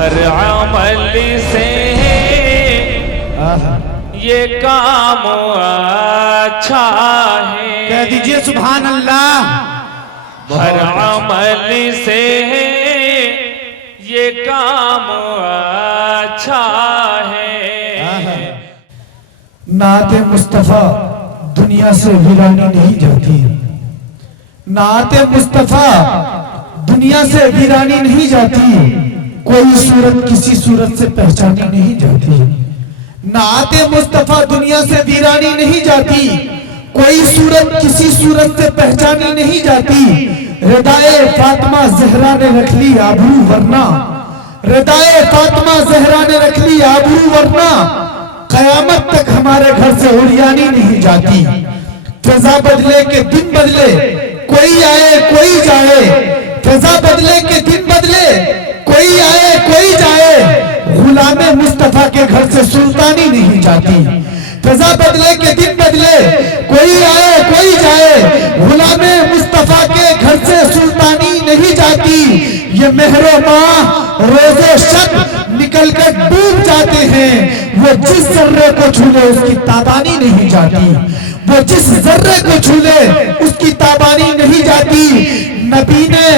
ہر عمل سے یہ کام اچھا ہے. کہہ دیجئے سبحان اللہ. ہر عمل سے یہ کام اچھا ہے. نعت مصطفیٰ دنیا سے ویرانی نہیں جاتی. نعت مصطفیٰ دنیا سے ویرانی نہیں جاتی. کوئی صورت کسی صورت سے پہچانی نہیں جاتی. نعت مصطفیٰ دنیا سے ویرانی نہیں جاتی. کوئی صورت کسی صورت سے پہچانی نہیں جاتی. ردائے فاطمہ زہرا نے رکھ لی آبرو ورنہ. ردائے فاطمہ زہرا نے رکھ لی آبرو ورنہ قیامت تک ہمارے گھر سے اڑیانی نہیں جاتی. فضا بدلے کے دن بدلے کوئی آئے کوئی جائے. فضا بدلے کے دن بدلے کوئی آئے کوئی جائے. غلام مصطفیٰ کے گھر سے سلطانی نہیں جاتی. فضا بدلے کے دن بدلے کوئی آئے کوئی جائے. غلام مصطفیٰ کے گھر سے سلطانی نہیں جاتی. یہ مہر و ماہ روز و شب نکل کر ڈوب جاتے ہیں. وہ جس ذرے کو چھولے اس کی تابانی نہیں جاتی. وہ جس ذرے کو چھولے اس کی تابانی نہیں جاتی. نبی نے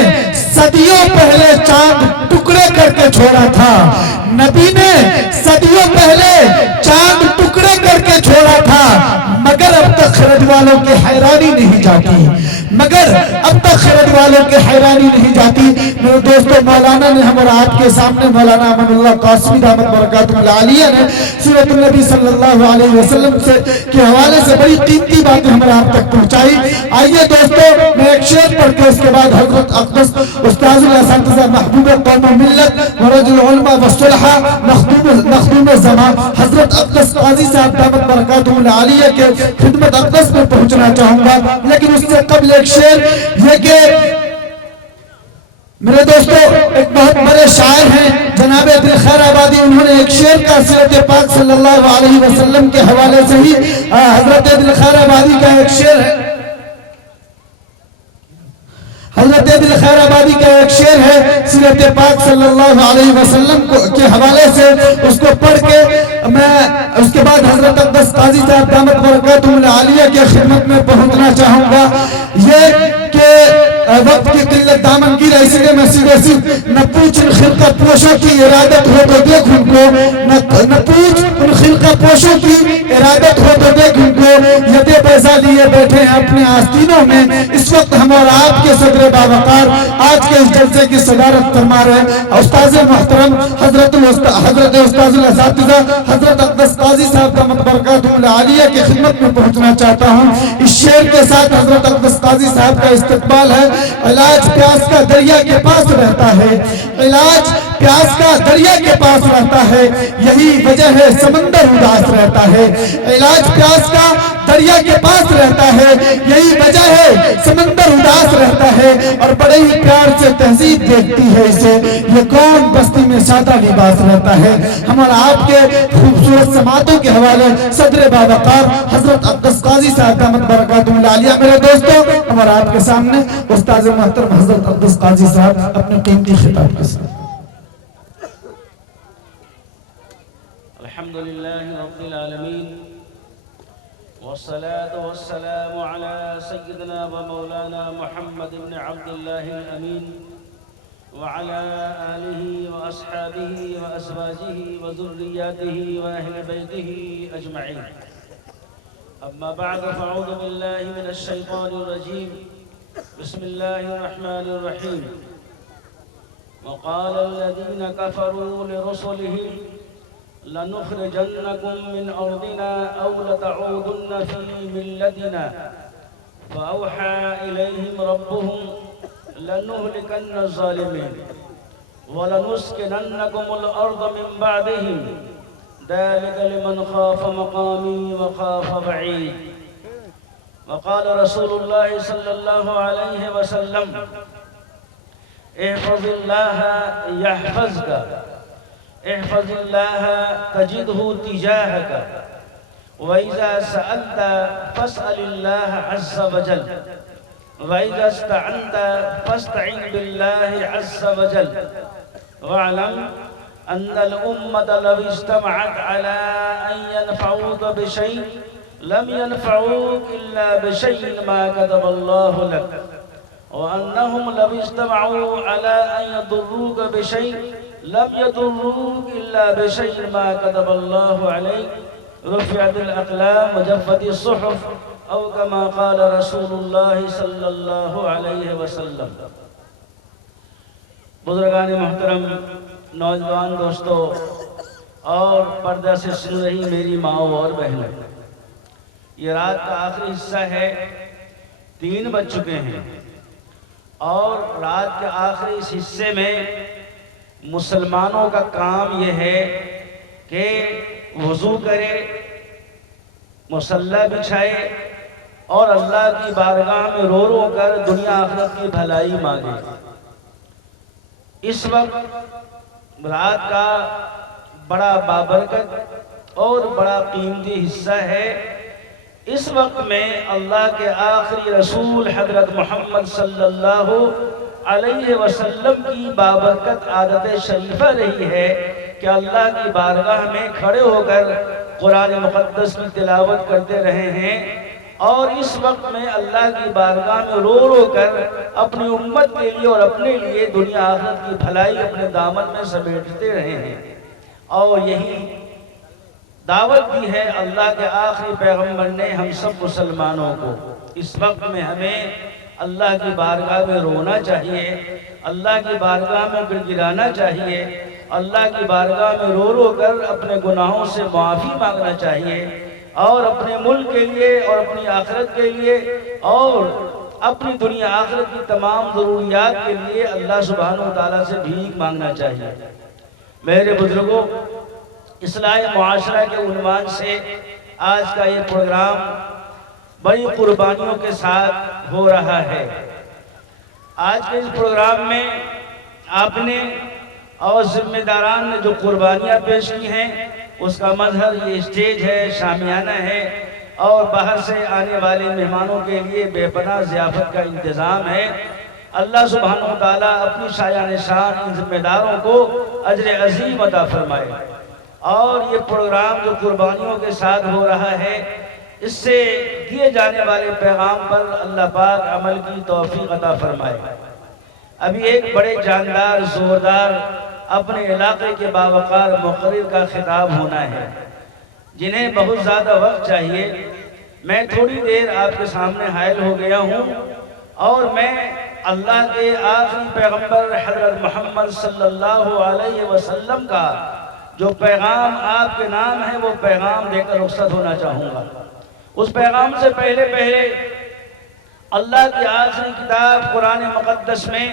صدیوں پہلے چاند ٹکڑے کر کے چھوڑا تھا. نبی نے صدیوں پہلے چاند ٹکڑے کر کے چھوڑا تھا. مگر اب تک خرد والوں کی حیرانی نہیں جاتی. مگر اب تک خرد والوں کی حیرانی نہیں جاتی. میرے دوستو مولانا نے ہم اور آپ کے سامنے مولانا امان اللہ قاسمی دامت برکاتہ العالیہ نے سیرت النبی صلی اللہ علیہ وسلم سے کے حوالے سے بڑی قیمتی باتیں ہم اور آپ تک پہنچائی. آئیے دوستو میں ایک شعر پڑھ کے اس کے بعد حضرت اقدس استاذ الاساتذہ محبوب قوم و ملت ورجل العلماء والصلحاء مخدوم زمان حضرت اقدس قاضی صاحب دامت برکاتہ العالیہ کے خدمت اقدس میں پہنچنا چاہوں گا. لیکن اس سے قبل ایک شعر یہ کہ میرے دوستو ایک بہت بڑے شاعر ہیں جناب دلخیر آبادی. انہوں نے ایک شعر کا سیرت پاک صلی اللہ علیہ وسلم کے حوالے سے ہی حضرت دلخیر آبادی کا ایک شعر ہے. حضرت دلخیر آبادی کا ایک شعر ہے سیرت پاک صلی اللہ علیہ وسلم کے حوالے سے. اس کو پڑھ کے میں اس کے بعد حضرت اقدس قاضی صاحب دامت برکاتہ العالیہ کے خدمت میں پہنچنا چاہوں گا. یہ کہ وقت کی قلت دامن گیر ہے، اسی لیے میں سیدھے نہ پوچھ ان خلقہ پوشوں کی ارادت ہو تو دیکھ ان کو. نہ پوچھ ان خلقہ پوشوں کی ارادت ہو تو دیکھ ان کو. یدے بیضا لیے بیٹھے ہیں اپنے آستینوں میں. اس وقت ہم اور آپ کے صدر باوقار آج کے اس جلسے کی صدارت فرما رہے استاذ محترم حضرت استاذ الاساتذہ حضرت اقدس قاضی صاحب دامت برکاتہ العالیہ کی خدمت میں پہنچنا چاہتا ہوں. اس شعر کے ساتھ حضرت اقدس قاضی صاحب کا استقبال ہے. علاج پیاس کا دریا کے پاس رہتا ہے. علاج پیاس کا دریا کے پاس رہتا ہے. یہی وجہ ہے سمندر اداس رہتا ہے. علاج پیاس کا دریا کے پاس رہتا ہے. یہی وجہ ہے سمندر اداس رہتا ہے. اور بڑے ہی پیار سے تہذیب دیکھتی ہے اسے. یہ کون بستی میں سادہ لباس رہتا ہے. ہم اور آپ کے خوبصورت سماعتوں کے حوالے صدر باوقار حضرت اقدس قاضی صاحب دامت برکاتہ العالیہ. میرے دوستو ہم اور آپ کے سامنے استاذ محترم حضرت اقدس قاضی صاحب اپنے قیمتی خطاب کے ساتھ. الحمدللہ رب العالمین والصلاة والسلام على سيدنا ومولانا محمد بن عبد الله الأمين وعلى آله وأصحابه وأزواجه وذرياته وأهل بيته أجمعين. أما بعد فأعوذ بالله من الشيطان الرجيم. بسم الله الرحمن الرحيم. وقال الذين كفروا لرسلهم لنخرجنكم من أرضنا أو لتعودن في ملتنا فأوحى إليهم ربهم لنهلكن الظالمين ولنسكننكم الأرض من بعدهم ذلك لمن خاف مقامي وخاف بعيد. وقال رسول الله صلى الله عليه وسلم احفظ الله يحفظك احفظ الله تجده تجاهك وإذا سألت فاسأل الله عز وجل وإذا استعنت فاستعن بالله عز وجل واعلم أن الأمة لو اجتمعت على أن ينفعوك بشيء لم ينفعوك إلا بشيء ما كتب الله لك، وأنهم لو اجتمعوا على أن يضروك بشيء لم يضروك إلا بشيء ما كتب الله عليك، رفعت الأقلام وجفت الصحف، أو كما قال رسول الله صلی اللہ علیہ وسلم۔ بزرگان محترم، نوجوان دوستو اور پردہ سے سن رہی میری ماؤں اور بہنوں، یہ رات کا آخری حصہ ہے، 3 بج چکے ہیں، اور رات کے آخری اس حصے میں مسلمانوں کا کام یہ ہے کہ وضو کرے، مصلی بچھائے اور اللہ کی بارگاہ میں رو رو کر دنیا آخرت کی بھلائی مانگے۔ اس وقت رات کا بڑا بابرکت اور بڑا قیمتی حصہ ہے۔ اس وقت میں اللہ کے آخری رسول حضرت محمد صلی اللہ علیہ وسلم کی بابرکت عادت شریفہ رہی ہے کہ اللہ کی بارگاہ میں کھڑے ہو کر قرآن مقدس کی تلاوت کرتے رہے ہیں، اور اس وقت میں اللہ کی بارگاہ میں رو رو کر اپنی امت کے لیے اور اپنے لیے دنیا آخرت کی بھلائی اپنے دامن میں سمیٹتے رہے ہیں، اور یہی دعوت دی ہے اللہ کے آخری پیغمبر نے ہم سب مسلمانوں کو۔ اس وقت میں ہمیں اللہ کی بارگاہ میں رونا چاہیے، اللہ کی بارگاہ میں گڑگڑانا چاہیے، اللہ کی بارگاہ میں رو رو کر اپنے گناہوں سے معافی مانگنا چاہیے، اور اپنے ملک کے لیے اور اپنی آخرت کے لیے اور اپنی دنیا آخرت کی تمام ضروریات کے لیے اللہ سبحانہ وتعالیٰ سے بھیک مانگنا چاہیے۔ میرے بزرگوں، اصلاح معاشرہ کے عنوان سے آج کا یہ پروگرام بڑی قربانیوں کے ساتھ ہو رہا ہے۔ آج کے اس پروگرام میں آپ نے اور ذمہ داران نے جو قربانیاں پیش کی ہیں اس کا مظہر یہ اسٹیج ہے، شامیانہ ہے، اور باہر سے آنے والے مہمانوں کے لیے بے پناہ ضیافت کا انتظام ہے۔ اللہ سبحانہ وتعالیٰ اپنی شایان شان ان ذمہ داروں کو اجر عظیم عطا فرمائے، اور یہ پروگرام جو قربانیوں کے ساتھ ہو رہا ہے اس سے دیے جانے والے پیغام پر اللہ پاک عمل کی توفیق عطا فرمائے۔ ابھی ایک بڑے جاندار، زوردار، اپنے علاقے کے باوقار مقرر کا خطاب ہونا ہے، جنہیں بہت زیادہ وقت چاہیے۔ میں تھوڑی دیر آپ کے سامنے حائل ہو گیا ہوں، اور میں اللہ کے آخری پیغمبر حضرت محمد صلی اللہ علیہ وسلم کا جو پیغام آپ کے نام ہے وہ پیغام دے کر رخصت ہونا چاہوں گا۔ اس پیغام سے پہلے اللہ کی آخری کتاب قرآن مقدس میں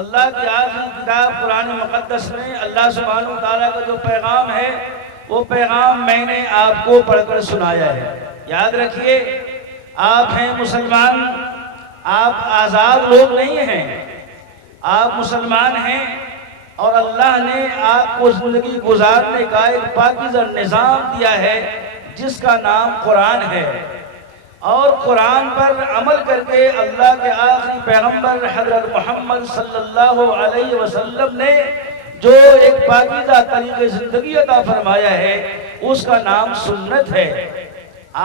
اللہ سبحانہ وتعالیٰ کا جو پیغام ہے وہ پیغام میں نے آپ کو پڑھ کر سنایا ہے۔ یاد رکھیے، آپ ہیں مسلمان، آپ آزاد لوگ نہیں ہیں، آپ مسلمان ہیں، اور اللہ نے آپ کو زندگی گزارنے کا ایک پاکیزہ نظام دیا ہے جس کا نام قرآن ہے، اور قرآن پر عمل کر کے اللہ کے آخری پیغمبر حضرت محمد صلی اللہ علیہ وسلم نے جو ایک پاکیزہ طریقے زندگی عطا فرمایا ہے اس کا نام سنت ہے۔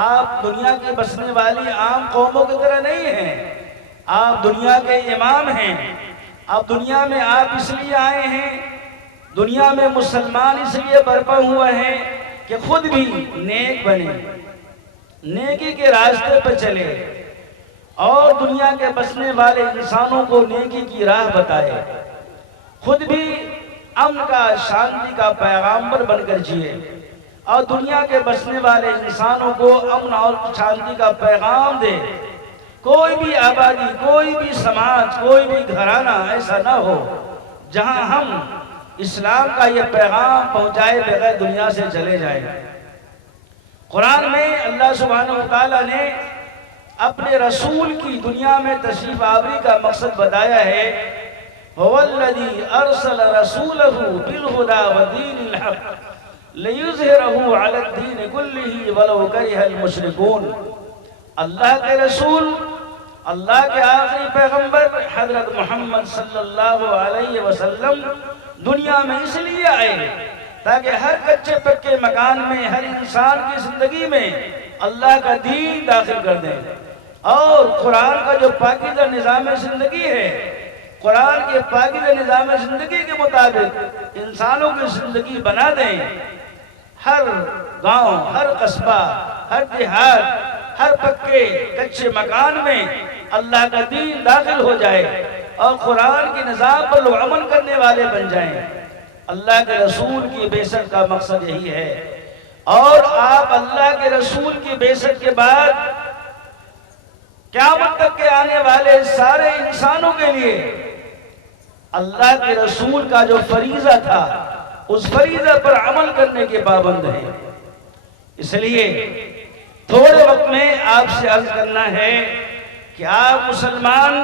آپ دنیا کی بسنے والی عام قوموں کی طرح نہیں ہیں، آپ دنیا کے امام ہیں۔ اب دنیا میں آپ اس لیے آئے ہیں، دنیا میں مسلمان اس لیے برپا ہوئے ہیں کہ خود بھی نیک بنے، نیکی کے راستے پر چلے، اور دنیا کے بسنے والے انسانوں کو نیکی کی راہ بتائے، خود بھی امن کا، شانتی کا پیغامبر بن کر جیے، اور دنیا کے بسنے والے انسانوں کو امن اور شانتی کا پیغام دے۔ کوئی بھی آبادی، کوئی بھی سماج، کوئی بھی گھرانہ ایسا نہ ہو جہاں ہم اسلام کا یہ پیغام پہنچائے بغیر دنیا سے چلے جائیں۔ قرآن میں اللہ سبحانہ وتعالیٰ نے اپنے رسول کی دنیا میں تشریف آوری کا مقصد بتایا ہے۔ هو الذي أرسل رسوله بالهدى ودين الحق ليظهره على الدين كله ولو كره المشركون۔ اللہ کے رسول، اللہ کے آخری پیغمبر حضرت محمد صلی اللہ علیہ وسلم دنیا میں اس لیے آئے تاکہ ہر کچے پکے مکان میں، ہر انسان کی زندگی میں اللہ کا دین داخل کر دیں، اور قرآن کا جو پاکیزہ نظام زندگی ہے، قرآن کے پاکیزہ نظام زندگی کے مطابق انسانوں کی زندگی بنا دیں۔ ہر گاؤں، ہر قصبہ، ہر دیہات، ہر پکے کچے مکان میں اللہ کا دین داخل ہو جائے اور قرآن کے نظام پر لوگ عمل کرنے والے بن جائیں۔ اللہ کے رسول کی بعثت کا مقصد یہی ہے، اور آپ اللہ کے رسول کی بعثت کے بعد قیامت تک کے آنے والے سارے انسانوں کے لیے اللہ کے رسول کا جو فریضہ تھا اس فریضہ پر عمل کرنے کے پابند ہیں۔ اس لیے تھوڑے وقت میں آپ سے عرض کرنا ہے کہ آپ مسلمان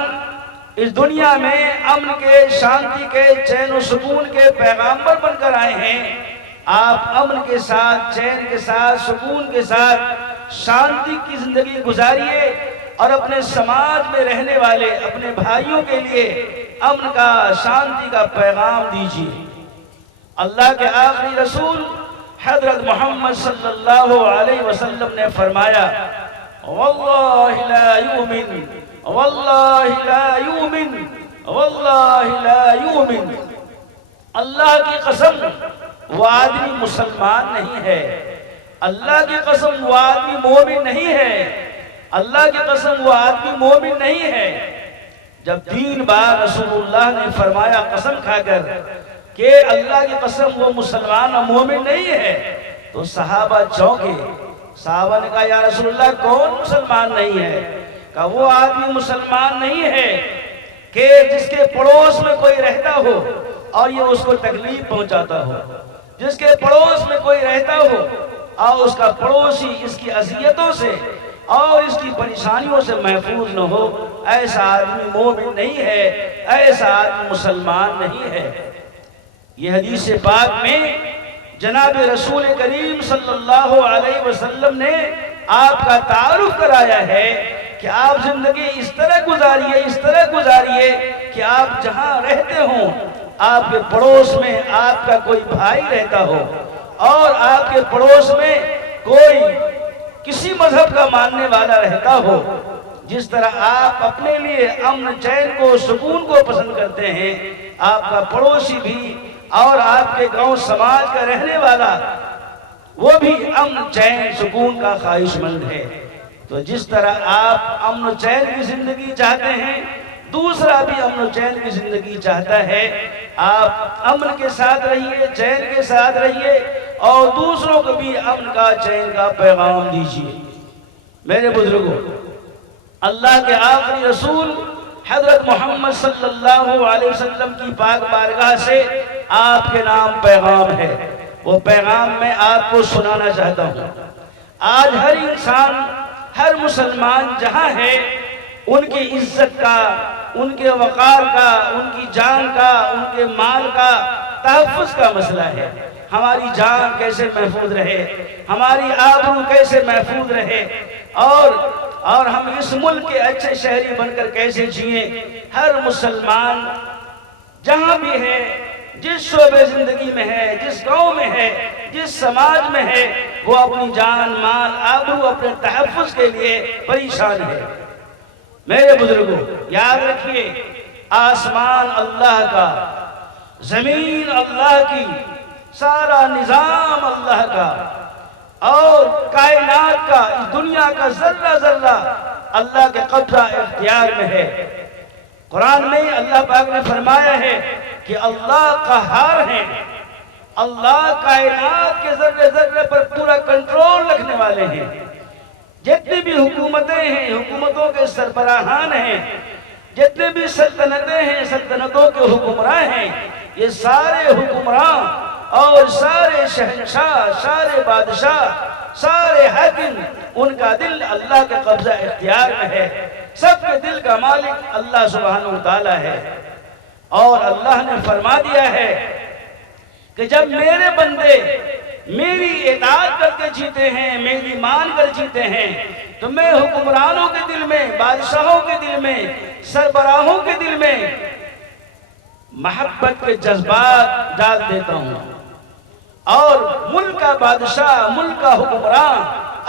اس دنیا میں امن کے، شانتی کے، چین و سکون کے پیغامبر بن کر آئے ہیں۔ آپ امن کے ساتھ، چین کے ساتھ، سکون کے ساتھ شانتی کی زندگی گزاریے اور اپنے سماج میں رہنے والے اپنے بھائیوں کے لیے امن کا، شانتی کا پیغام دیجیے۔ اللہ کے آخری رسول حضرت محمد صلی اللہ علیہ وسلم نے فرمایا، واللہ لا یؤمن، واللہ لا یؤمن، واللہ لا یؤمن، اللہ کی قسم وہ آدمی مسلمان نہیں ہے، اللہ کی قسم وہ آدمی مومن نہیں ہے، اللہ کی قسم وہ آدمی مومن نہیں ہے۔ جب 3 بار رسول اللہ نے فرمایا قسم کھا کر کہ اللہ کی قسم وہ مسلمان و مومن نہیں ہے، تو صحابہ چونکے۔ صحابہ نے کہا یا رسول اللہ کون مسلمان نہیں ہے؟ کہا وہ آدمی مسلمان نہیں ہے کہ جس کے پڑوس میں کوئی رہتا ہو اور یہ اس کو تکلیف پہنچاتا ہو، جس کے پڑوس میں کوئی رہتا ہو اور اس کا پڑوسی اس کی اذیتوں سے اور اس کی پریشانیوں سے محفوظ نہ ہو، ایسا آدمی مومن نہیں ہے، ایسا آدمی مسلمان نہیں ہے۔ یہ حدیث پاک میں جناب رسول کریم صلی اللہ علیہ وسلم نے آپ کا تعارف کرایا ہے کہ آپ زندگی اس طرح گزاریے، اس طرح گزاریے کہ آپ جہاں رہتے ہوں آپ کے پڑوس میں آپ کا کوئی بھائی رہتا ہو اور آپ کے پڑوس میں کوئی کسی مذہب کا ماننے والا رہتا ہو۔ جس طرح آپ اپنے لیے امن، چین کو، سکون کو پسند کرتے ہیں، آپ کا پڑوسی بھی اور آپ کے گاؤں سماج کا رہنے والا وہ بھی امن، چین، سکون کا خواہش مند ہے۔ تو جس طرح آپ امن و چین کی زندگی چاہتے ہیں، دوسرا بھی امن و چین کی زندگی چاہتا ہے۔ آپ امن کے ساتھ رہیے، چین کے ساتھ رہیے اور دوسروں کو بھی امن کا، چین کا پیغام دیجیے۔ میرے بزرگوں، اللہ کے آخری رسول حضرت محمد صلی اللہ علیہ وسلم کی پاک بارگاہ سے آپ کے نام پیغام ہے، وہ پیغام میں آپ کو سنانا چاہتا ہوں۔ آج ہر انسان، ہر مسلمان جہاں ہے، ان کی عزت کا، ان کے وقار کا، ان کی جان کا، ان کے مال کا تحفظ کا مسئلہ ہے۔ ہماری جان کیسے محفوظ رہے، ہماری آبرو کیسے محفوظ رہے، اور ہم اس ملک کے اچھے شہری بن کر کیسے جئیں۔ ہر مسلمان جہاں بھی ہے، جس شعبے زندگی میں ہے، جس گاؤں میں ہے، جس سماج میں ہے، وہ اپنی جان، مال، آبرو، اپنے تحفظ کے لیے پریشان ہے۔ میرے بزرگوں، یاد رکھیے، آسمان اللہ کا، زمین اللہ کی، سارا نظام اللہ کا اور کائنات کا، اس دنیا کا ذرہ ذرہ اللہ کے قبضہ اختیار میں ہے۔ قرآن میں اللہ پاک نے فرمایا ہے کہ اللہ قہار ہیں، اللہ کائنات کے ذرے ذرے پر پورا کنٹرول رکھنے والے ہیں۔ جتنی بھی حکومتیں ہیں، حکومتوں کے سربراہان ہیں، جتنے بھی سلطنتیں ہیں، سلطنتوں کے حکمراں ہیں، یہ سارے حکمراں اور سارے شہنشاہ، سارے بادشاہ، سارے حاکم، ان کا دل اللہ کے قبضہ اختیار میں ہے۔ سب کے دل کا مالک اللہ سبحانہ وتعالی ہے، اور اللہ نے فرما دیا ہے کہ جب میرے بندے میری اطاعت کر کے جیتے ہیں، میری مان کر جیتے ہیں، تو میں حکمرانوں کے دل میں، بادشاہوں کے دل میں، سربراہوں کے دل میں محبت کے جذبات ڈال دیتا ہوں، اور ملک کا بادشاہ، ملک کا حکمران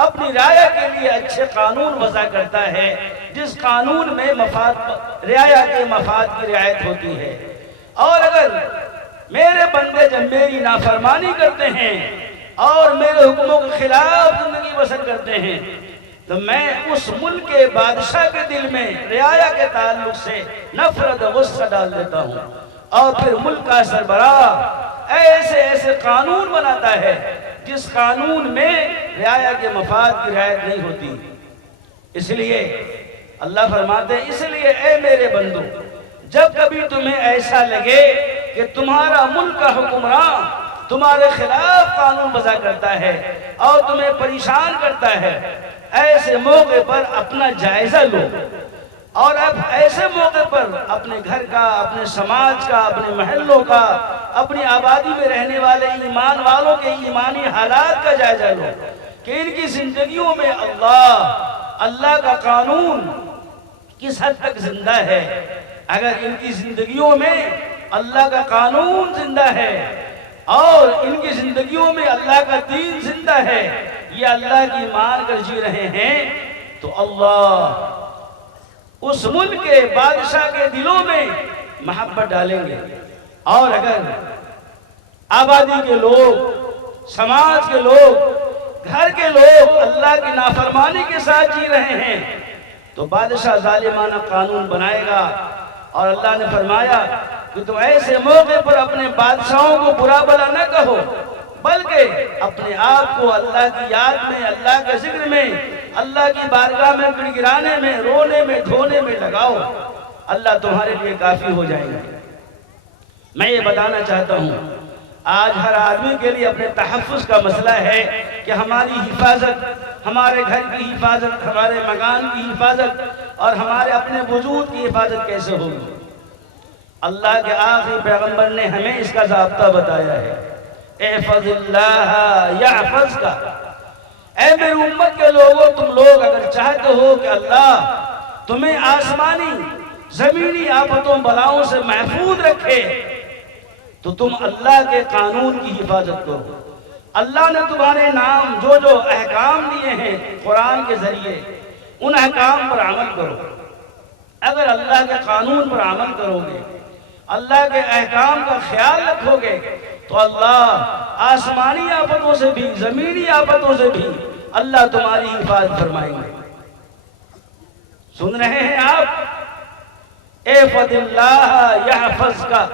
اپنی رعایا کے لیے اچھے قانون وضع کرتا ہے، جس قانون میں رعایا کے مفاد کی رعایت ہوتی ہے۔ اور اگر میرے بندے جب میری نافرمانی کرتے ہیں اور میرے حکموں کے خلاف زندگی بسر کرتے ہیں، تو میں اس ملک کے بادشاہ کے دل میں رعایا کے تعلق سے نفرت و غصہ ڈال دیتا ہوں، اور پھر ملک کا سربراہ ایسے ایسے قانون بناتا ہے جس قانون میں رعایا کے مفاد کی رعایت نہیں ہوتی۔ اس لیے اللہ فرماتے ہیں، اس لیے اے میرے بندو، جب کبھی تمہیں ایسا لگے کہ تمہارا ملک کا حکمران تمہارے خلاف قانون وضع کرتا ہے اور تمہیں پریشان کرتا ہے، ایسے موقع پر اپنا جائزہ لو، اور اب ایسے موقع پر اپنے گھر کا، اپنے سماج کا، اپنے محلوں کا، اپنی آبادی میں رہنے والے ایمان والوں کے ایمانی حالات کا جائزہ لو کہ ان کی زندگیوں میں اللہ کا قانون کس حد تک زندہ ہے۔ اگر ان کی زندگیوں میں اللہ کا قانون زندہ ہے اور ان کی زندگیوں میں اللہ کا دین زندہ ہے، یہ اللہ کی مان کر جی رہے ہیں، تو اللہ اس ملک کے بادشاہ کے دلوں میں محبت ڈالیں گے۔ اور اگر آبادی کے لوگ، سماج کے لوگ، گھر کے لوگ اللہ کی نافرمانی کے ساتھ جی رہے ہیں، تو بادشاہ ظالمانہ قانون بنائے گا۔ اور اللہ نے فرمایا کہ تم ایسے موقع پر اپنے بادشاہوں کو برا بھلا نہ کہو، بلکہ اپنے آپ کو اللہ کی یاد میں، اللہ کے ذکر میں، اللہ کی بارگاہ میں گڑ گڑانے میں، رونے میں، دھونے میں لگاؤ، اللہ تمہارے لیے کافی ہو جائے گا۔ میں یہ بتانا چاہتا ہوں، آج ہر آدمی کے لیے اپنے تحفظ کا مسئلہ ہے کہ ہماری حفاظت، ہمارے گھر کی حفاظت، ہمارے مکان کی حفاظت اور ہمارے اپنے وجود کی حفاظت کیسے ہوگی۔ اللہ کے آخری پیغمبر نے ہمیں اس کا ضابطہ بتایا ہے، احفظ اللہ یحفظ کا۔ اے میری امت کے لوگوں، تم لوگ اگر چاہتے ہو کہ اللہ تمہیں آسمانی زمینی آفتوں بلاؤں سے محفوظ رکھے، تو تم اللہ کے قانون کی حفاظت کرو۔ اللہ نے تمہارے نام جو احکام دیے ہیں قرآن کے ذریعے، ان احکام پر عمل کرو۔ اگر اللہ کے قانون پر عمل کرو گے، اللہ کے احکام کا خیال رکھو گے، تو اللہ آسمانی آفتوں سے بھی، زمینی آفتوں سے بھی اللہ تمہاری حفاظت فرمائیں گے۔ سن رہے ہیں آپ؟ احفظ اللہ یحفظ کا،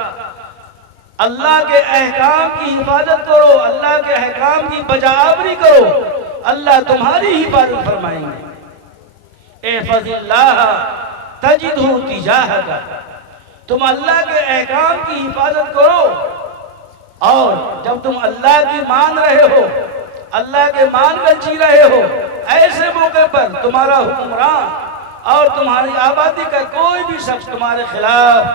اللہ کے احکام کی حفاظت کرو، اللہ کے احکام کی بجاوری کرو، اللہ تمہاری حفاظت فرمائیں گے۔ احفظ اللہ تجدہ تجاہک، تم اللہ کے احکام کی حفاظت کرو، اور جب تم اللہ کی مان رہے ہو، اللہ کے مان کر جی رہے ہو، ایسے موقع پر تمہارا حکمران اور تمہاری آبادی کا کوئی بھی شخص تمہارے خلاف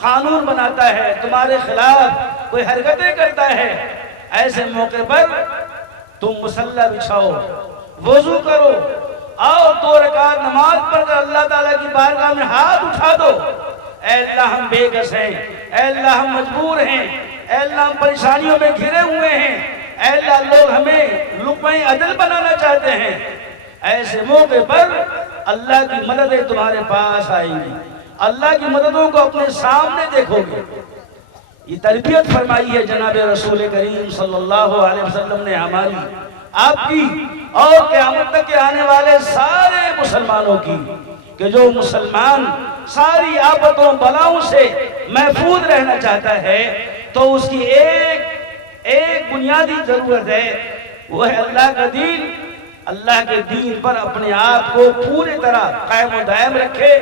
قانون بناتا ہے، تمہارے خلاف کوئی حرکتیں کرتا ہے، ایسے موقع پر تم مصلی بچھاؤ، وضو کرو، اور 2 رکعت نماز پڑھ کر اللہ تعالیٰ کی بارگاہ میں ہاتھ اٹھا دو۔ اے اللہ ہم بے کس ہیں، اے اللہ ہم مجبور ہیں، اے اللہ ہم پریشانیوں میں گھرے ہوئے ہیں، اے اللہ لوگ ہمیں لقمۂ عدل بنانا چاہتے ہیں۔ ایسے موقع پر اللہ کی مددیں تمہارے پاس آئیں گی، اللہ کی مددوں کو اپنے سامنے دیکھو گے۔ یہ تربیت فرمائی ہے جناب رسول کریم صلی اللہ علیہ وسلم نے ہماری، آپ کی اور قیامت تک کے آنے والے سارے مسلمانوں کی، کہ جو مسلمان ساری آفتوں بلاؤں سے محفوظ رہنا چاہتا ہے، تو اس کی ایک بنیادی ضرورت ہے، وہ ہے اللہ کا دین۔ اللہ کے دین پر اپنے آپ کو پوری طرح قائم و دائم رکھے،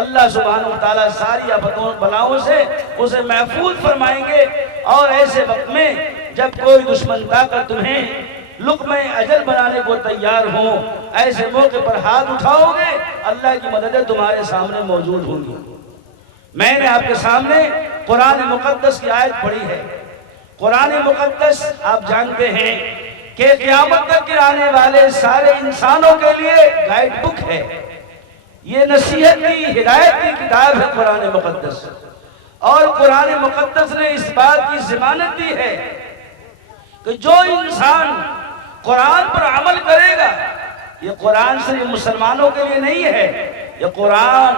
اللہ سبحانہ وتعالیٰ ساری آفتوں بلاؤں سے اسے محفوظ فرمائیں گے۔ اور ایسے وقت میں جب کوئی دشمن طاقت تمہیں لقمۂ اجل بنانے کو تیار ہوں، ایسے موقع پر ہاتھ اٹھاؤ گے، اللہ کی مددیں تمہارے سامنے موجود ہوں گی۔ میں نے آپ کے سامنے قرآن مقدس کی آیت پڑھی ہے۔ قرآن مقدس آپ جانتے ہیں کہ قیامت تک کے آنے والے سارے انسانوں کے لیے گائیڈ بک ہے، یہ نصیحت کی، ہدایت کی کتاب ہے قرآن مقدس۔ اور قرآن مقدس نے اس بات کی ضمانت دی ہے کہ جو انسان قرآن پر عمل کرے گا، یہ قرآن صرف مسلمانوں کے لیے نہیں ہے، یہ قرآن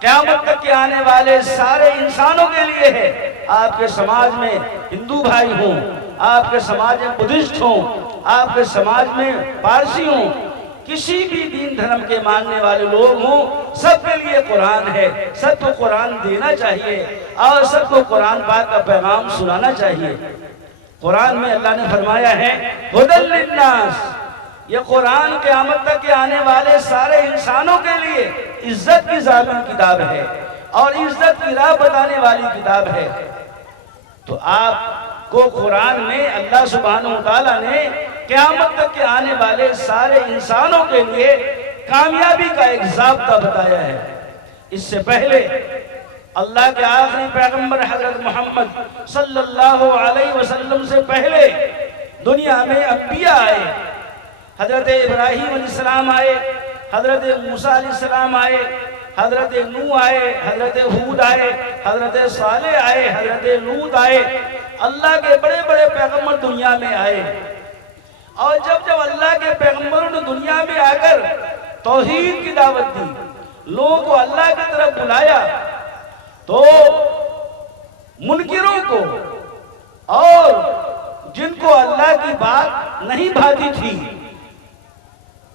قیامت تک کے آنے والے سارے انسانوں کے لیے ہے۔ آپ کے سماج میں ہندو بھائی ہوں، آپ کے سماج میں بدھسٹ ہوں، آپ کے سماج میں پارسی ہوں، کسی بھی دین دھرم کے ماننے والے لوگ ہوں، سب کے لیے قرآن ہے، سب کو قرآن دینا چاہیے اور سب کو قرآن پاک کا پیغام سنانا چاہیے۔ قرآن میں اللہ نے فرمایا ہے ھدی للناس، یہ قرآن قیامت تک کے آنے والے سارے انسانوں کے لیے عزت کی ضامن کتاب ہے اور عزت کی راہ بتانے والی کتاب ہے۔ تو آپ کو قرآن میں اللہ سبحانہ وتعالیٰ نے قیامت تک کے آنے والے سارے انسانوں کے لیے کامیابی کا ایک ضابطہ بتایا ہے۔ اس سے پہلے اللہ کے آخری پیغمبر حضرت محمد صلی اللہ علیہ وسلم سے پہلے دنیا میں انبیاء آئے، حضرت ابراہیم علیہ السلام آئے، حضرت موسیٰ علیہ السلام آئے، حضرت نوح آئے، حضرت ہود آئے، حضرت صالح آئے، حضرت لوط آئے، اللہ کے بڑے بڑے پیغمبر دنیا میں آئے۔ اور جب اللہ کے پیغمبروں نے دنیا میں آ کر توحید کی دعوت دی، لوگوں کو اللہ کی طرف بلایا، تو منکروں کو اور جن کو اللہ کی بات نہیں بھاتی تھی،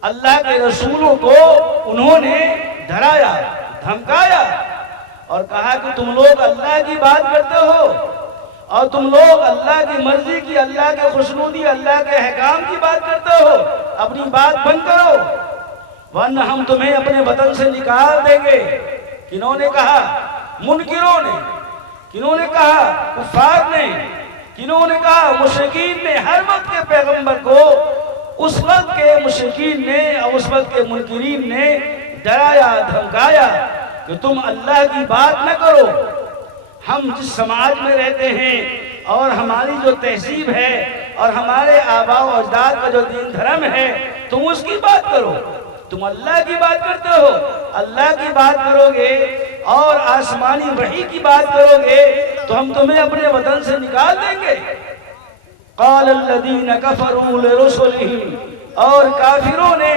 اللہ کے رسولوں کو انہوں نے ڈرایا، دھمکایا اور کہا کہ تم لوگ اللہ کی بات کرتے ہو اور تم لوگ اللہ کی مرضی کی، اللہ کے خوشنودی، اللہ کے احکام کی بات کرتے ہو، اپنی بات بند کرو ورنہ ہم تمہیں اپنے وطن سے نکال دیں گے۔ کنہوں نے کہا؟ منکروں نے۔ کنہوں نے کہا؟ کفار نے۔ کنہوں نے کہا؟ مشرکین نے۔ ہر وقت کے پیغمبر کو اس وقت کے مشرکین نے اور اس وقت کے منکرین نے ڈرایا، دھمکایا کہ تم اللہ کی بات نہ کرو۔ ہم جس سماج میں رہتے ہیں اور ہماری جو تہذیب ہے اور ہمارے آباء و اجداد کا جو دین دھرم ہے، تم اس کی بات کرو۔ تم اللہ کی بات کرتے ہو، اللہ کی بات کرو گے اور آسمانی وحی کی بات کرو گے تو ہم تمہیں اپنے وطن سے نکال دیں گے۔ قال الذین کفروا لرسلہم، اور کافروں نے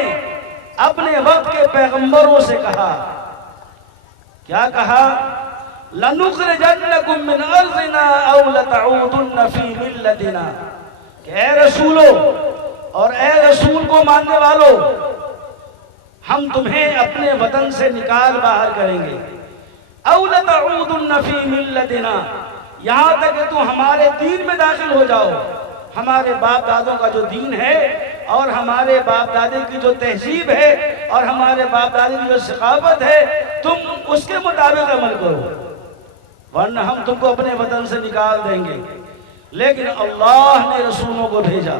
اپنے وقت کے پیغمبروں سے کہا، کیا کہا؟ لَنُخْرِجَنَّكُم مِّنْ أَرْضِنَا أَوْ لَتَعُودُنَّ فِي مِلَّتِنَا، کہ اے رسولو اور اے رسول کو ماننے والو، ہم تمہیں اپنے وطن سے نکال باہر کریں گے۔ أَوْ لَتَعُودُنَّ فِي مِلَّتِنَا، یہاں تک کہ تم ہمارے دین میں داخل ہو جاؤ، ہمارے باپ دادوں کا جو دین ہے اور ہمارے باپ دادے کی جو تہذیب ہے اور ہمارے باپ دادے کی جو ثقافت ہے، تم اس کے مطابق عمل کرو ورنہ ہم تم کو اپنے وطن سے نکال دیں گے۔ لیکن اللہ نے رسولوں کو بھیجا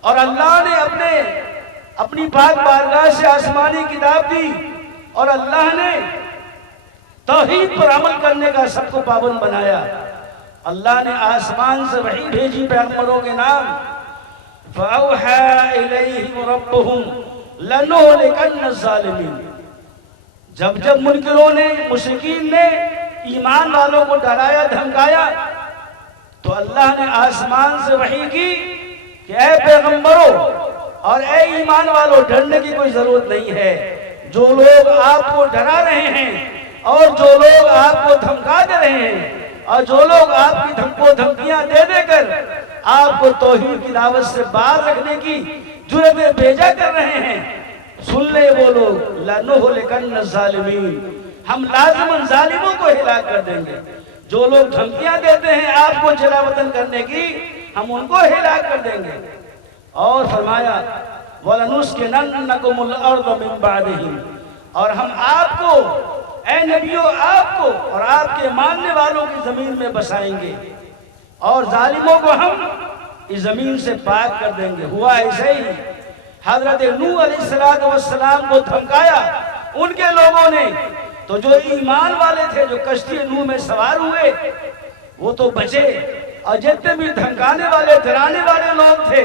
اور اللہ نے اپنی پاک بارگاہ سے آسمانی کتاب دی اور اللہ نے توحید پر عمل کرنے کا سب کو پابند بنایا۔ اللہ نے آسمان سے وحی بھیجی پیغمبروں کے نام، فَأَوْحَى إِلَيْهِمْ رَبُّهُمْ لَنُهْلِكَنَّ الظَّالِمِينَ، جب منکروں نے، مشرکین نے ایمان والوں کو ڈرایا، دھمکایا، تو اللہ نے آسمان سے وحی کی کہ اے پیغمبروں اور اے ایمان والوں، ڈرنے کی کوئی ضرورت نہیں ہے۔ جو لوگ آپ کو ڈرا رہے ہیں اور جو لوگ آپ کو دھمکا دے رہے ہیں اور جو لوگ آپ کی دھمکیاں دے دے کر آپ کو توحید کی دعوت سے باہر رکھنے کی جرأتیں بھیجا کر رہے ہیں، سن لے وہ لوگ، لَنُهْلِكَنَّ الظَّالِمِينَ، ہم لازماً ظالموں کو ہلاک کر دیں گے۔ جو لوگ دھمکیاں دیتے ہیں آپ کو جلا وطن کرنے کی، ہم ان کو ہلاک کر دیں گے۔ اور فرمایا وَلَنُسْكِنَنَّكُمُ الْأَرْضَ مِنْ بَعْدِهِمْ، اور ہم آپ کو، اے نبیوں، آپ کو اور آپ کے ماننے والوں کی زمین میں بسائیں گے اور ظالموں کو ہم اس زمین سے پاک کر دیں گے۔ ہوا ایسے ہی، حضرت نوح علیہ السلام کو دھمکایا ان کے لوگوں نے، تو جو ایمان والے تھے، جو کشتی نوح میں سوار ہوئے، وہ تو بچے، اور جتنے بھی دھمکانے والے، ڈرانے والے لوگ تھے،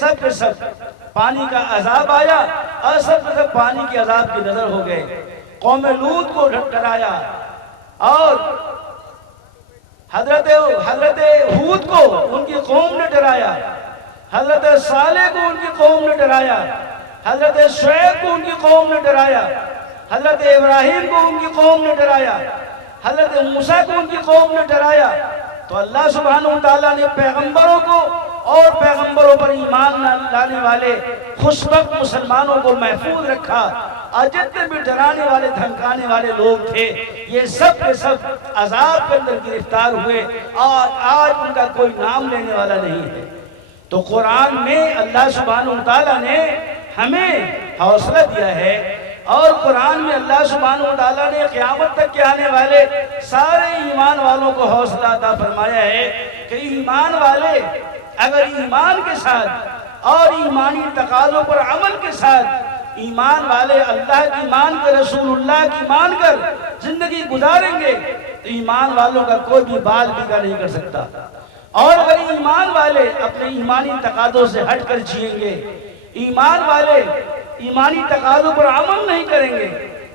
سب کے سب پانی کا عذاب آیا اور سب کے سب پانی کے عذاب کی نظر ہو گئے۔ قوم لوط کو ڈرایا اور حضرت ہود کو ان کی قوم نے ڈرایا، حضرت صالح کو ان کی قوم نے ڈرایا، حضرت شعیب کو ان کی قوم نے ڈرایا، حضرت ابراہیم کو ان کی قوم نے ڈرایا، حضرت موسیٰ کو ان کی قوم نے ڈرایا۔ تو اللہ سبحانہ وتعالیٰ نے پیغمبروں کو اور پیغمبروں پر ایمان لانے والے خوشبخت مسلمانوں کو محفوظ رکھا، اور جتنے بھی ڈرانے والے دھمکانے والے لوگ تھے یہ سب کے سب عذاب کے اندر گرفتار ہوئے، اور آج ان کا کوئی نام لینے والا نہیں ہے۔ تو قرآن میں اللہ سبحانہ وتعالیٰ نے ہمیں حوصلہ دیا ہے، اور قرآن میں اللہ سبحانہ وتعالیٰ نے قیامت تک کے آنے والے سارے ایمان والوں کو حوصلہ عطا فرمایا ہے کہ ایمان والے اگر ایمان کے ساتھ اور ایمانی تقاضوں پر عمل کے ساتھ ایمان والے اللہ کی مان کر، رسول اللہ کی مان کر زندگی گزاریں گے تو ایمان والوں کا کوئی بھی بال بگا نہیں کر سکتا۔ اور اگر ایمان والے اپنے ایمانی تقاضوں سے ہٹ کر جئیں گے، ایمان والے ایمانی تقاضوں پر عمل نہیں کریں گے،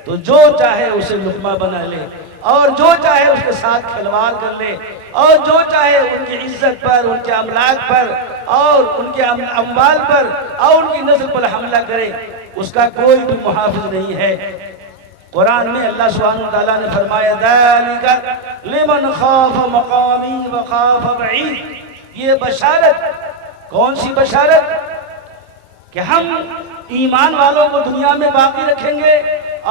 تو جو چاہے اسے لقمہ بنا لے، اور جو چاہے اس کے ساتھ کھلواڑ کر لے، اور جو چاہے ان کی عزت پر، ان کے املاک پر، اور ان کے اموال پر، اور ان کی نسل پر حملہ کرے، اس کا کوئی بھی محافظ نہیں ہے۔ قرآن میں اللہ سبحانہ وتعالیٰ نے فرمایا ذَلِكَ لِمَنْ خَافَ مَقَامِي وَخَافَ وَعِيدِ، یہ بشارت، کون سی بشارت؟ کہ ہم ایمان والوں کو دنیا میں باقی رکھیں گے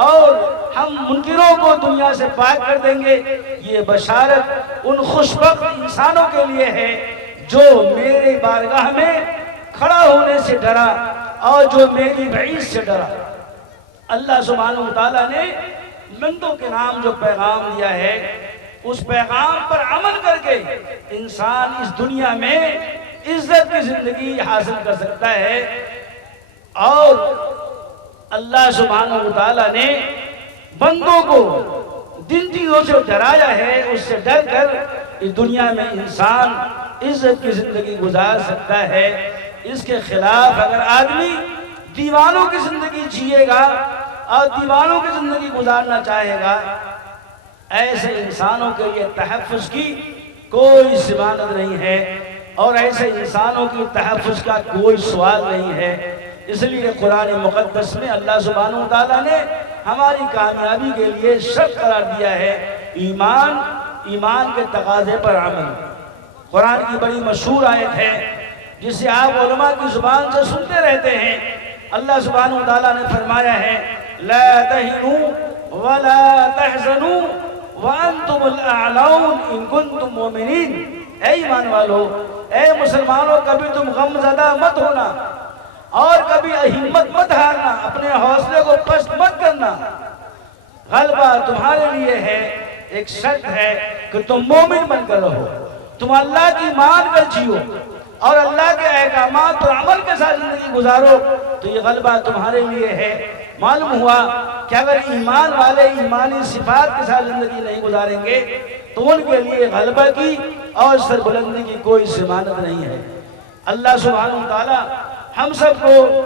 اور ہم منکروں کو دنیا سے پاک کر دیں گے۔ یہ بشارت ان خوشبخت انسانوں کے لیے ہے جو میرے بارگاہ میں کھڑا ہونے سے ڈرا اور جو میری وعید سے ڈرا۔ اللہ سبحانہ وتعالیٰ نے بندوں کے نام جو پیغام دیا ہے، اس پیغام پر عمل کر کے انسان اس دنیا میں عزت کی زندگی حاصل کر سکتا ہے۔ اور اللہ سبحانہ وتعالیٰ نے بندوں کو جن چیزوں سے ڈرایا ہے اس سے ڈر کر اس دنیا میں انسان عزت کی زندگی گزار سکتا ہے۔ اس کے خلاف اگر آدمی دیوانوں کی زندگی جیے گا اور دیوانوں کی زندگی گزارنا چاہے گا، ایسے انسانوں کے لیے تحفظ کی کوئی ضمانت نہیں ہے، اور ایسے انسانوں کی تحفظ کا کوئی سوال نہیں ہے۔ اس لیے قرآن مقدس میں اللہ سبحانہ وتعالیٰ نے ہماری کامیابی کے لیے شرط قرار دیا ہے ایمان کے تقاضے پر عمل۔ قرآن کی بڑی مشہور آیت ہے جسے آپ علماء کی زبان سے سنتے رہتے ہیں۔ اللہ سبحانہ وتعالیٰ نے فرمایا ہے لا تہنوا ولا تحزنوا وانتم الاعلون ان کنتم مومنین، اے ایمان والو، اے مسلمانوں، کبھی تم غم زدہ مت ہونا اور کبھی ہمت مت ہارنا، اپنے حوصلے کو پست مت کرنا۔ غلبہ تمہارے لیے ہے، ایک شرط ہے کہ تم مومن بن کر رہو، تم اللہ کی مان کر جیو اور اللہ کے احکامات پر عمل کے ساتھ زندگی گزارو، تو یہ غلبہ تمہارے لیے ہے۔ معلوم ہوا کہ اگر ایمان والے ایمانی صفات کے ساتھ زندگی نہیں گزاریں گے تو ان کے لیے غلبہ کی اور سربلندی کی کوئی ضمانت نہیں ہے۔ اللہ سبحانہ وتعالیٰ ہم سب کو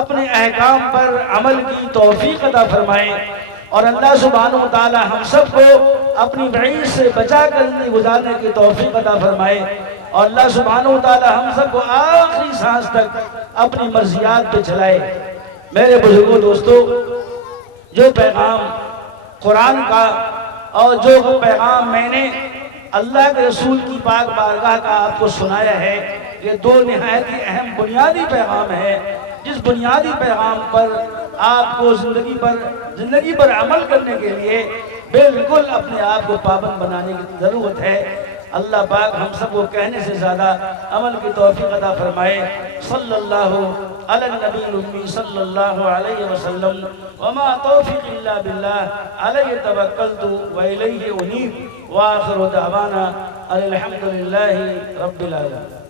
اپنے احکام پر عمل کی توفیق عطا فرمائے، اور اللہ سبحانہ وتعالی ہم سب کو اپنی وعید سے بچا کر زندگی گزارنے کی توفیق عطا فرمائے، اور اللہ سبحانہ وتعالی ہم سب کو آخری سانس تک اپنی مرضیات پہ چلائے۔ میرے بزرگوں، دوستو، جو پیغام قرآن کا اور جو پیغام میں نے اللہ کے رسول کی پاک بارگاہ کا آپ کو سنایا ہے، یہ دو نہایت ہی اہم بنیادی پیغام ہے، جس بنیادی پیغام پر آپ کو زندگی پر عمل کرنے کے لیے بالکل اپنے آپ کو پابند بنانے کی ضرورت ہے۔ اللہ پاک ہم سب کو کہنے سے زیادہ عمل کی توفیق عطا فرمائے۔ صلی اللہ علی النبی الامی صلی اللہ علیہ وسلم، وما توفیق الا باللہ، علیہ توکلت و الیہ انیب، وآخر دعوانا الحمدللہ رب العالمین۔